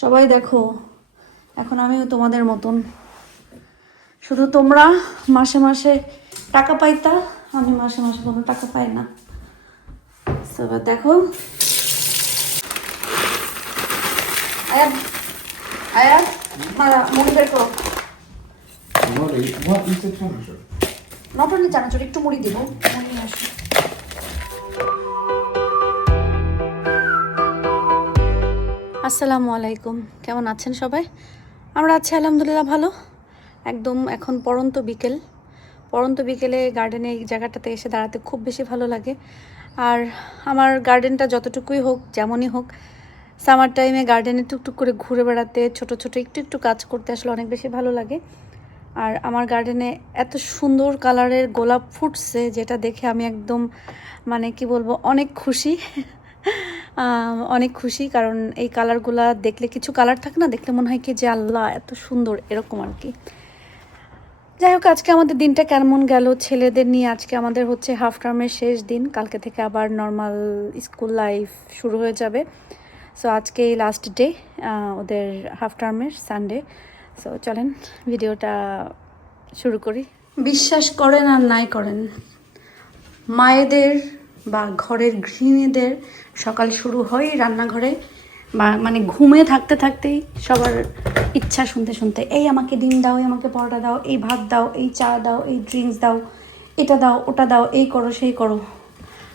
সবাই দেখো, এখন আমিও তোমাদের মতন, শুধু তোমরা মাসে মাসে টাকা পাইতা, আমি মাসে মাসে কোনো টাকা পাই না। এবার দেখো, আয়াত আয়াত মুড়ি বের করো। নট অনলি চানাচুর, একটু মুড়ি দিব, মুড়ি নিয়ে আসো। আসসালামু আলাইকুম, কেমন আছেন সবাই? আমরা আছি আলহামদুলিল্লাহ ভালো। একদম এখন পড়ন্ত বিকেলে গার্ডেনে এই জায়গাটাতে এসে দাঁড়াতে খুব বেশি ভালো লাগে। আর আমার গার্ডেনটা যতটুকুই হোক, যেমনই হোক, সামার টাইমে গার্ডেনে টুকটুক করে ঘুরে বেড়াতে, ছোট ছোট একটু কাজ করতে আসলে অনেক বেশি ভালো লাগে। আর আমার গার্ডেনে এত সুন্দর কালারের গোলাপ ফুটছে, যেটা দেখে আমি একদম মানে কি বলবো, অনেক খুশি। অনেক খুশি, কারণ এই কালারগুলা দেখলে, কিছু কালার থাকে না, দেখলে মনে হয় কি যে আল্লাহ এত সুন্দর, এরকম আর কি। যাই হোক, আজকে আমাদের দিনটা কেমন গেল ছেলেদের নিয়ে? আজকে আমাদের হচ্ছে হাফ টার্মের শেষ দিন, কালকে থেকে আবার নর্মাল স্কুল লাইফ শুরু হয়ে যাবে। সো আজকে লাস্ট ডে ওদের হাফ টার্মের, সানডে। সো চলেন ভিডিওটা শুরু করি। বিশ্বাস করেন আর নাই করেন, মায়েদের বা ঘরের গৃহিণীদের সকাল শুরু হয় রান্নাঘরে, বা মানে ঘুমে থাকতে থাকতেই সবার ইচ্ছা শুনতে শুনতে, এই আমাকে ডিম দাও, এই আমাকে পরোটা দাও, এই ভাত দাও, এই চা দাও, এই ড্রিঙ্কস দাও, এটা দাও, ওটা দাও, এই করো সেই করো।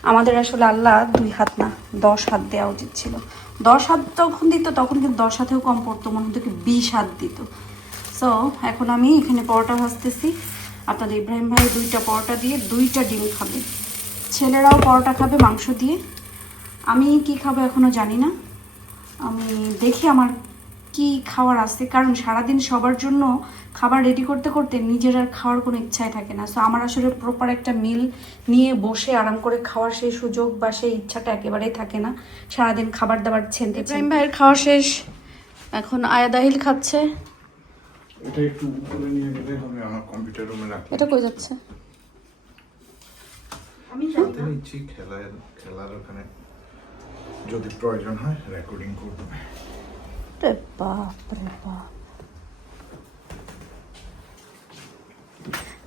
আমাদের আসলে আল্লাহ 2 হাত না 10 হাত দেওয়া উচিত ছিল। 10 হাত তখন দিত, তখন কিন্তু 10 হাতেও কম পড়তো, মনে হতো কি 20 হাত দিত। সো এখন আমি এখানে পরোটা ভাজতেছি। আপনাদের ইব্রাহিম ভাই 2টা পরোটা দিয়ে 2টা ডিম খাবে, ছেলেরাও পরোটা খাবে মাংস দিয়ে। আমি কি খাবো এখনও জানি না, আমি দেখি আমার কি খাওয়ার আছে, কারণ সারাদিন সবার জন্য খাবার রেডি করতে করতে নিজের আর খাওয়ার কোনো ইচ্ছাই থাকে না। সো আমার আসলে প্রপার একটা মিল নিয়ে বসে আরাম করে খাওয়ার সেই সুযোগ বা সেই ইচ্ছাটা একেবারেই থাকে না, সারাদিন খাবার দাবার ছেনতে। ইব্রাহিম ভাইয়ের খাওয়া শেষ, এখন আয়াদাহিল খাচ্ছে। এটা একটু উপরে নিয়ে গেলে হবে, আমার কম্পিউটার রুমে রাখতে। এটা কই যাচ্ছে? আমি সাথে নিচ্ছি, খেলার ওখানে যদি প্রয়োজন হয় রেকর্ডিং করতে। রে বাপ রে বাপ,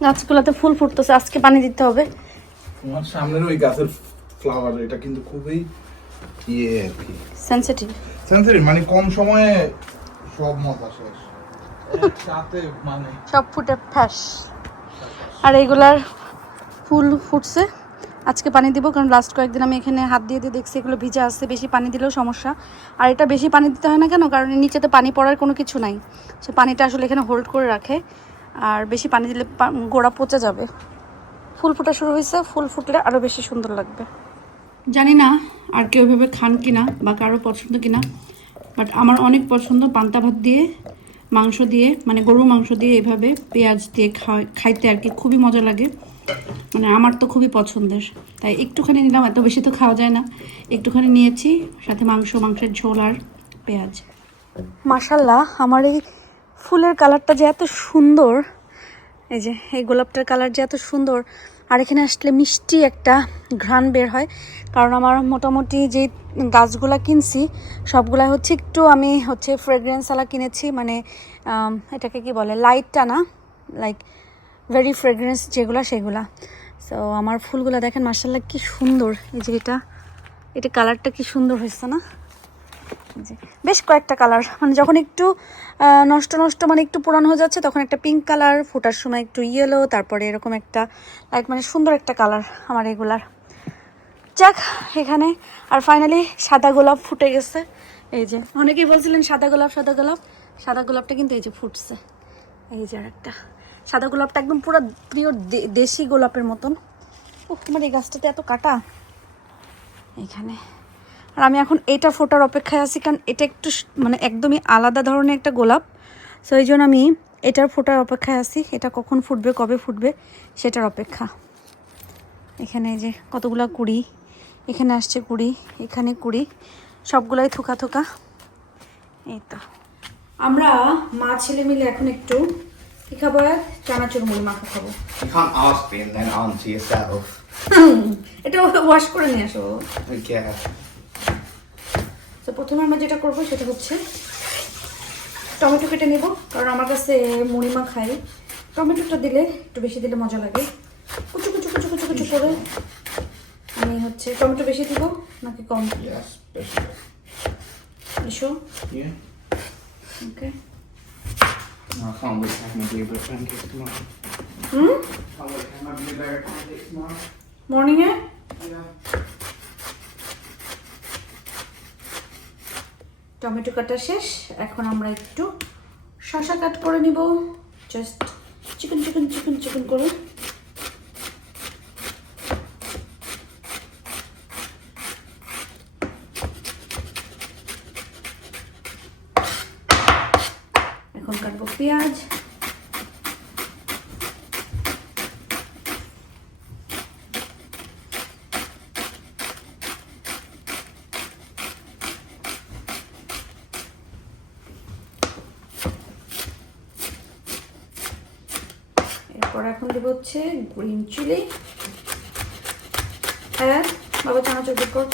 গাছগুলোতে ফুল ফুটতেছে, আজকে পানি দিতে হবে। তোমার সামনের ওই গাছের ফ্লাওয়ার, এটা কিন্তু খুবই আর কি সেনসিটিভ, মানে কম সময়ে সব মজা শেষ একসাথে, মানে সব ফুটে ফ্যাস। আর এইগুলার ফুল ফুটছে, আজকে পানি দিব, কারণ লাস্ট কয়েকদিন আমি এখানে হাত দিয়ে দিয়ে দেখছি এগুলো ভিজা আসছে, বেশি পানি দিলেও সমস্যা। আর এটা বেশি পানি দিতে হয় না কেন, কারণ নিচেতে পানি পড়ার কোনো কিছু নাই, সে পানিটা আসলে এখানে হোল্ড করে রাখে। আর বেশি পানি দিলে গোড়া পচে যাবে। ফুল ফোটা শুরু হয়েছে, ফুল ফুটলে আরও বেশি সুন্দর লাগবে। জানি না আর কেউ এভাবে খান কিনা বা কারো পছন্দ কিনা, বাট আমার অনেক পছন্দ পান্তা ভাত দিয়ে, মাংস দিয়ে, মানে গরুর মাংস দিয়ে এভাবে পেঁয়াজ দিয়ে খাইতে আর কি, খুবই মজা লাগে। মানে আমার তো খুবই পছন্দের, তাই একটুখানি নিলাম, এত বেশি তো খাওয়া যায় না, একটুখানি নিয়েছি, সাথে মাংসের ঝোল আর পেঁয়াজ। মাশাল্লাহ, আমার এই ফুলের কালারটা যে এত সুন্দর, এই যে এই গোলাপটার কালার যে এত সুন্দর, আর এখানে আসলে মিষ্টি একটা ঘ্রাণ বের হয়। কারণ আমার মোটামুটি যে গাছগুলা কিনছি সবগুলা হচ্ছে একটু, আমি হচ্ছে ফ্রেগরেন্সওয়ালা কিনেছি, মানে এটাকে কি বলে, লাইটটা না, লাইক ভেরি ফ্রেগরেন্স যেগুলা সেগুলা। সো আমার ফুলগুলা দেখেন মাশাআল্লাহ কি সুন্দর, এই যে এটা কালারটা কি সুন্দর হয়েছে না, বেশ কয়েকটা কালার, মানে যখন একটু নষ্ট মানে একটু পুরানো হয়ে যাচ্ছে তখন একটা পিঙ্ক কালার, ফোটার সময় একটু ইয়েলো, তারপরে এরকম একটা লাইক মানে সুন্দর একটা কালার আমার এগুলার। যাক এখানে, আর ফাইনালি সাদা গোলাপ ফুটে গেছে। এই যে অনেকেই বলছিলেন সাদা গোলাপটা কিন্তু এই যে ফুটছে, এই যে আরেকটা সাদা গোলাপটা একদম পুরো প্রিয় দেশি গোলাপের মতন। তোমার এই গাছটাতে এত কাটা এইখানে। আর আমি এখন এটা ফোটার অপেক্ষায় আছি, কারণ এটা একটু মানে একদমই আলাদা ধরনের একটা গোলাপ। সো এই জন্য আমি এটার ফোটার অপেক্ষায় আছি, এটা কখন ফুটবে, কবে ফুটবে সেটার অপেক্ষা। এখানে যে কতগুলা কুড়ি, এখানে আসছে কুড়ি, এখানে কুড়ি, সবগুলাই থোকা থোকা। এই তো আমরা মা ছেলে মিলে এখন একটু কি খাবো, চানাচুর মুড়ি মাখা খাবো। You can't ask me and then answer yourself. এটা ওয়াশ করে নিয়ে আসো। Okay. তো প্রথমে আমরা যেটা করবো সেটা হচ্ছে টমেটো কেটে নিব, কারণ আমার কাছে মুড়িমা খাই, টমেটোটা দিলে একটু বেশি দিলে মজা লাগে। কুচু কুচু কুচু কুচু কুচু করে আমি হচ্ছে টমেটো বেশি দিব নাকি কম? Yes, bishop. এসো। Yeah. Okay. No, I can't wait to have my blueberry pancakes tomorrow. Hmm, Can't wait to have my blueberry pancakes tomorrow. মর্নিংয়ে Yeah. Tomato কাটা শেষ, এখন আমরা একটু শসা কাট করে নিব, জাস্ট চিকন চিকন চিকন চিকন করে। এখন কাটবো পেঁয়াজ, এরপর এখন দেবো হচ্ছে গ্রিন চিলি। হ্যাঁ বাবা, চানাচুর বের করো।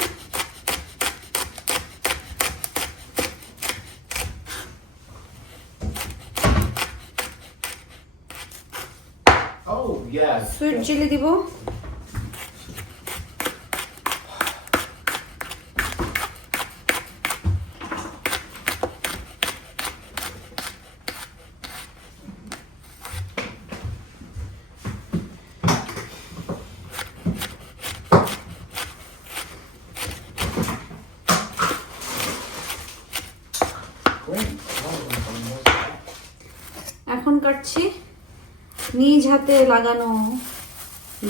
Oh, yes. সুইট চিলি দিব, Great. এখন কাটছি নিজ হাতে লাগানো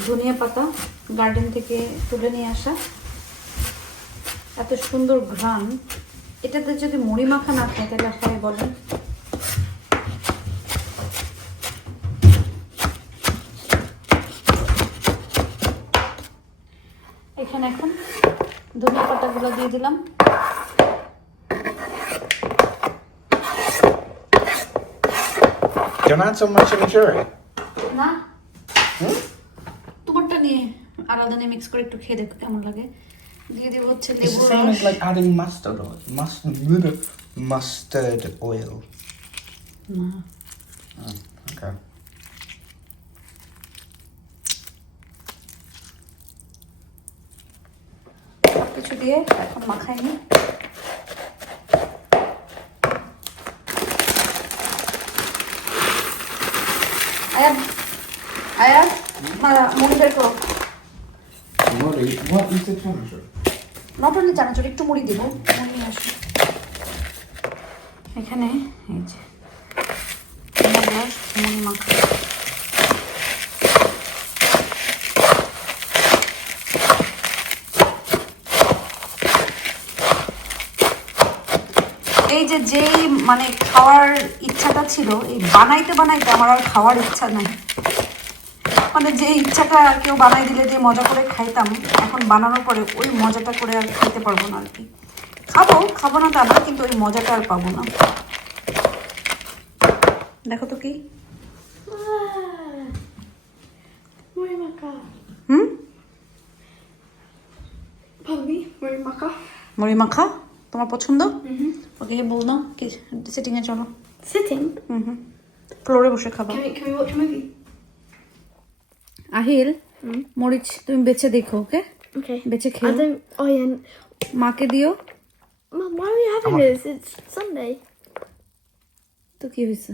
ধনিয়া পাতা, গার্ডেন থেকে তুলে নিয়ে আসা, এত সুন্দর ঘ্রাণ। এটাতে যদি মুড়ি মাখা না খায় তাহলে হয় বলেন? এখানে এখন ধনিয়া পাতাগুলো দিয়ে দিলাম। Don't add so much chimichurri. না, তোমারটা নিয়ে আলাদা নিয়ে মিক্স করে একটু খেয়ে দেখো কেমন লাগে। দিয়ে দিব হচ্ছে It's লেবুর the same রস। as like adding mustard oil. Mustard oil. না, Oh, okay. কিছু দিয়ে এখন মাখাই নি। আয়াত, আয়াত, মুড়ি বের করো। What is the chimichurri? Not only chanachur, একটু মুড়ি দিব, মুড়ি নিয়ে আসো। এখানে এই যে মজার মুড়ি মাখা। এই যে যেই মানে খাওয়ার ইচ্ছাটা ছিল, এই বানাইতে বানাইতে আমার আর খাওয়ার ইচ্ছা নাই। মানে যে ইচ্ছাটা কেউ বানাই দিলে যে মজা করে খাইতাম, এখন বানানোর পরে ওই মজাটা করে আর খেতে পারবো না আর কি। খাবো না তা না, কিন্তু ওই মজাটা আর পাবো না। দেখো তো কি হুম, মুড়ি মাখা তোমার পছন্দ? ওকে বল না কি, সিটিং এ চলো। Sitting? ফ্লোরে বসে খাবো। Can we watch a movie? Ahil, মরিচ তুমি বেছে দেখো, ওকে? Okay. বেছে I খেও, don't. Oh yeah. মাকে দিও। Mum, why are we having this? It's Sunday. তো কি হয়েছে,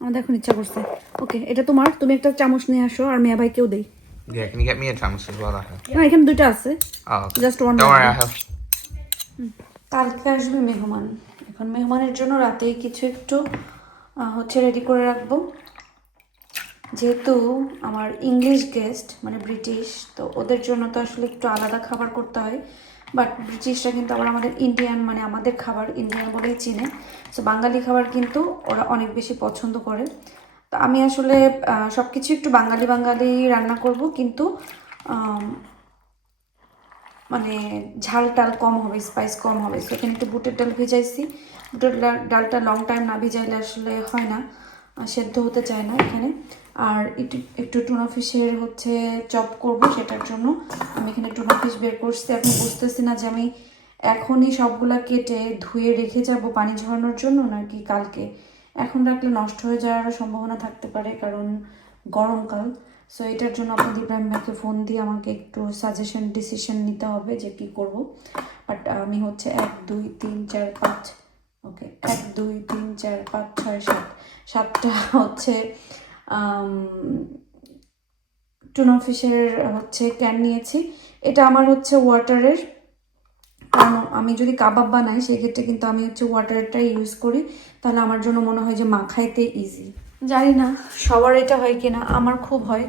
আমাদের এখন ইচ্ছা করছে। ওকে, এটা তোমার, তুমি একটা চামচ নিয়ে আসো আর মেয়া ভাইকেও দেই। Yeah, can you get me a chance as well, Ahel? না, এখানে দুইটা আছে, Oh, okay. Just one. Don't worry, Ahel. কালকে আসবে মেহমান, এখন মেহমানের জন্য রাতেই কিছু একটু হচ্ছে রেডি করে রাখবো। যেহেতু আমার ইংলিশ গেস্ট মানে ব্রিটিশ, তো ওদের জন্য তো আসলে একটু আলাদা খাবার করতে হয়। বাট ব্রিটিশরা কিন্তু আবার আমাদের ইন্ডিয়ান মানে আমাদের খাবার ইন্ডিয়ান বলেই চিনে, সো বাঙালি খাবার কিন্তু ওরা অনেক বেশি পছন্দ করে। তো আমি আসলে সব কিছু একটু বাঙালি বাঙালি রান্না করব, কিন্তু মানে ঝাল টাল কম হবে, স্পাইস কম হবে। সো এখানে একটু বুটের ডাল ভিজাইছি, বুটের ডালটা লং টাইম না ভিজাইলে আসলে হয় না, সেদ্ধ হতে চায় না এখানে। আর একটু টুনা ফিশের হচ্ছে চপ করব, সেটার জন্য আমি এখানে টুনা ফিশ বের করছি। এখন বুঝতেছি না যে আমি এখনই সবগুলা কেটে ধুয়ে রেখে যাব পানি ঝরানোর জন্য নাকি কালকে? এখন রাখলে নষ্ট হয়ে যাওয়ার সম্ভাবনা থাকতে পারে, কারণ গরমকাল। সো এটার জন্য আপনাদের ইব্রাহিম ভাইকে ফোন দিয়ে আমাকে একটু ডিসিশন নিতে হবে যে কি করব। বাট আমি হচ্ছে 1 2 3 4 5, ওকে 1 2 3 4 5 6 7, 7টা হচ্ছে টুনা ফিশের হচ্ছে ক্যান নিয়েছি। এটা আমার হচ্ছে ওয়াটারের, কারণ আমি যদি কাবাব বানাই সেক্ষেত্রে কিন্তু আমি হচ্ছে ওয়াটারটাই ইউজ করি, তাহলে আমার জন্য মনে হয় যে মাখাইতে ইজি। জানি না সবার এটা হয় কিনা, আমার খুব হয়।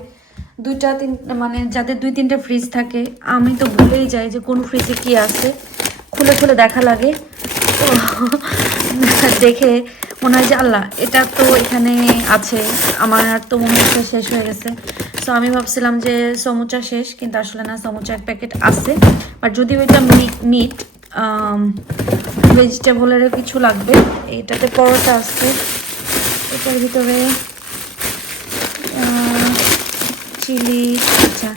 2টা 3 মানে যাদের 2-3টা ফ্রিজ থাকে, আমি তো ভুলেই যাই যে কোন ফ্রিজে কি আছে, খুলে খুলে দেখা লাগে। তো দেখে মনে হয় যে আল্লাহ এটা তো এখানে আছে, আমার আর তো মনে হচ্ছে শেষ হয়ে গেছে। সো আমি ভাবছিলাম যে সমুচা শেষ, কিন্তু আসলে না, সমুচার প্যাকেট আছে। আর যদি ওইটা মিট ভেজিটেবলেরও কিছু লাগবে। এটাতে পরোটা আছে, এটার ভিতরে চিলি, আচ্ছা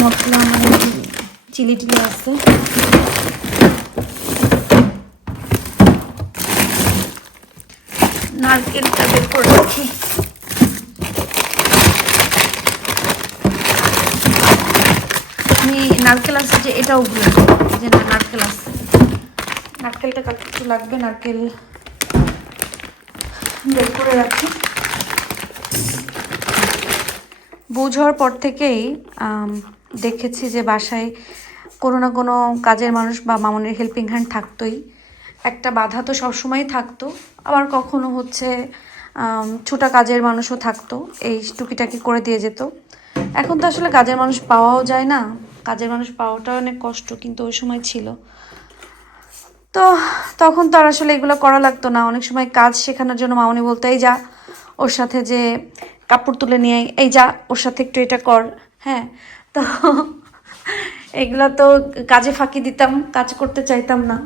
মশলা মানে চিলি টিলি আছে। নারকেলটা বের করে রাখি। আমি নারকেল আছে যে এটাও ভুলে যে না নারকেল আছে, নারকেলটা কাটতে একটু লাগবে, নারকেল বের করে রাখি। বুঝ হওয়ার পর থেকেই দেখেছি যে বাসায় কোনো না কোনো কাজের মানুষ বা মামুনের হেল্পিং হ্যান্ড থাকতোই। একটা বাধা তো সবসময়ই থাকতো, আবার কখনো হচ্ছে ছোটা কাজের মানুষও থাকতো, এই টুকিটাকি করে দিয়ে যেত। এখন তো আসলে কাজের মানুষ পাওয়াও যায় না, কাজের মানুষ পাওয়াটা অনেক কষ্ট, কিন্তু ওই সময় ছিল। তো তখন তো আর আসলে এগুলো করা লাগতো না। অনেক সময় কাজ শেখানোর জন্য মামুনি বলতো এই যা ওর সাথে যে কাপড় তুলে নিয়ে এই যা ওর সাথে একটু এটা কর। হ্যাঁ, তো এগুলো তো কাজে ফাঁকি দিতাম, কাজ করতে চাইতাম না।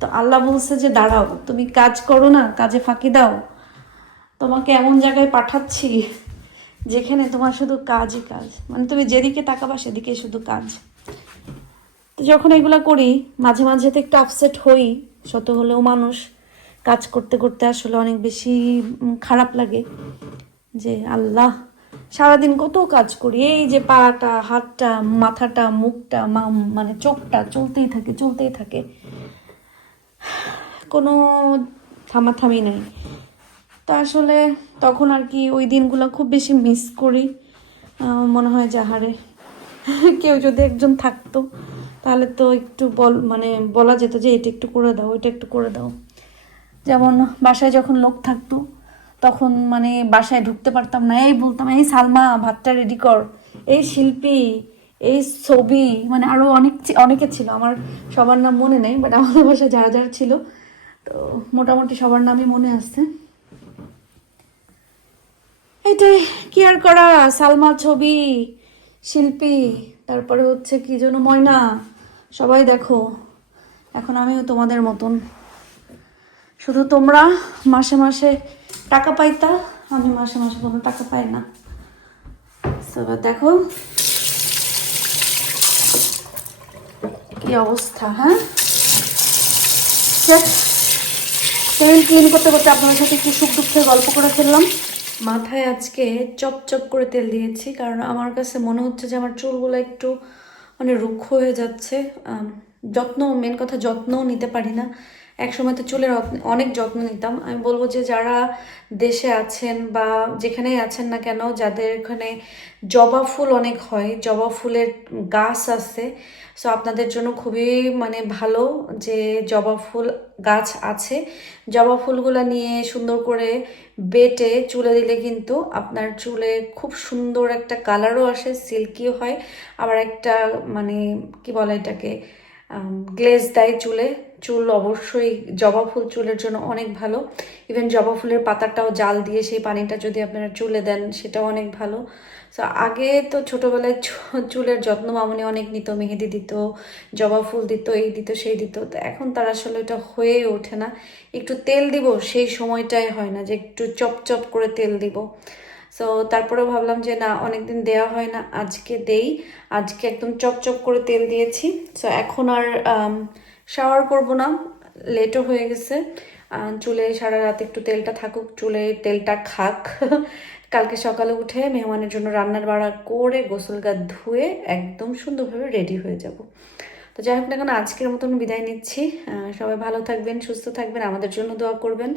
তো আল্লাহ বলছে যে দাঁড়াও, তুমি কাজ করো না, কাজে ফাঁকি দাও, তোমাকে এমন জায়গায় পাঠাচ্ছি যেখানে তোমার শুধু কাজই কাজ, মানে তুমি যেদিকে তাকাবা সেদিকে শুধু কাজ। তো যখন এগুলো করি মাঝে মাঝে তো একটু আপসেট হই, শত হলেও মানুষ। কাজ করতে করতে আসলে অনেক বেশি খারাপ লাগে যে আল্লাহ সারাদিন কত কাজ করি, এই যে পাটা, হাতটা, মাথাটা, মুখটা, মানে চোখটা চলতেই থাকে চলতেই থাকে, কোনো থামাথামি নাই। তো আসলে তখন আর কি ওই দিনগুলো খুব বেশি মিস করি। মনে হয় যে হারে কেউ যদি একজন থাকতো তাহলে তো একটু মানে বলা যেত যে এটা একটু করে দাও, ওইটা একটু করে দাও। যেমন বাসায় যখন লোক থাকতো তখন মানে বাসায় ঢুকতে পারতাম না, এই বলতাম এই সালমা ভাতটা রেডি কর, এই শিল্পী, এই ছবি, মানে আরও অনেকে ছিল, আমার সবার নাম মনে নেই, বাট আমাদের বাসায় যারা যারা ছিল তো মোটামুটি সবার নামই মনে আছে। এটাই কি আর করা, সালমা, ছবি, শিল্পী, তারপরে হচ্ছে কি যেন ময়না, সবাই দেখো এখন আমিও তোমাদের মতন। শুধু তোমরা মাসে মাসে টাকা পাইতা, আমি মাসে মাসে কোনো টাকা পাই না। এবার দেখো কি অবস্থা। হ্যাঁ, টেবিল ক্লিন করতে করতে আপনাদের সাথে একটু সুখ দুঃখের গল্প করে ফেললাম। মাথায় আজকে চপ করে তেল দিয়েছি, কারণ আমার কাছে মনে হচ্ছে যে আমার চুলগুলো একটু মানে রুক্ষ হয়ে যাচ্ছে। মেন কথা যত্নও নিতে পারি না। একসময় তো চুলের অনেক যত্ন নিতাম। আমি বলবো যে যারা দেশে আছেন বা যেখানেই আছেন না কেন, যাদের এখানে জবা ফুল অনেক হয়, জবা ফুলের গাছ আছে, সো আপনাদের জন্য খুবই মানে ভালো যে জবা ফুল গাছ আছে। জবা ফুলগুলো নিয়ে সুন্দর করে বেটে চুলে দিলে কিন্তু আপনার চুলে খুব সুন্দর একটা কালারও আসে, সিল্কিও হয়, আবার একটা মানে কি বলে এটাকে গ্লেজ দেয় চুলে। চুল অবশ্যই জবা ফুল চুলের জন্য অনেক ভালো। ইভেন জবা ফুলের পাতাটাও জাল দিয়ে সেই পানিটা যদি আপনারা চুলে দেন সেটাও অনেক ভালো। সো আগে তো ছোটোবেলায় চুলের যত্ন মামুনি অনেক নিত, মেহেদি দিত, জবা ফুল দিত, এই দিত সেই দিত। তো এখন তার আসলে এটা হয়ে ওঠে না। একটু তেল দিব সেই সময়টাই হয় না যে একটু চপ করে তেল দিব। সো তারপরেও ভাবলাম যে না, অনেকদিন দেওয়া হয় না, আজকে দেই। আজকে একদম চকচক করে তেল দিয়েছি। সো এখন আর শাওয়ার করব না, লেটও হয়ে গেছে। চুলে সারা রাত একটু তেলটা থাকুক, চুলে তেলটা খাক। কালকে সকালে উঠে মেহমানের জন্য রান্নার বাড়া করে গোসল গা ধুয়ে একদম সুন্দরভাবে রেডি হয়ে যাব। তো যাই হোক না কেন, আজকের মতন বিদায় নিচ্ছি। সবাই ভালো থাকবেন, সুস্থ থাকবেন, আমাদের জন্য দোয়া করবেন।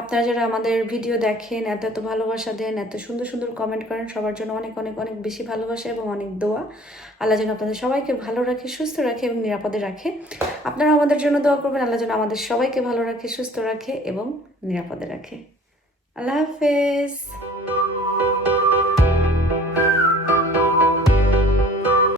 আপনারা যারা আমাদের ভিডিও দেখেন, এত এত ভালোবাসা দেন, এত সুন্দর সুন্দর কমেন্ট করেন, সবার জন্য অনেক অনেক অনেক বেশি ভালোবাসা এবং অনেক দোয়া। আল্লাহ যেন আপনাদের সবাইকে ভালো রাখে, সুস্থ রাখে এবং নিরাপদে রাখে। আপনারা আমাদের জন্য দোয়া করবেন, আল্লাহ যেন আমাদের সবাইকে ভালো রাখে, সুস্থ রাখে এবং নিরাপদে রাখে। আল্লাহ হাফেজ।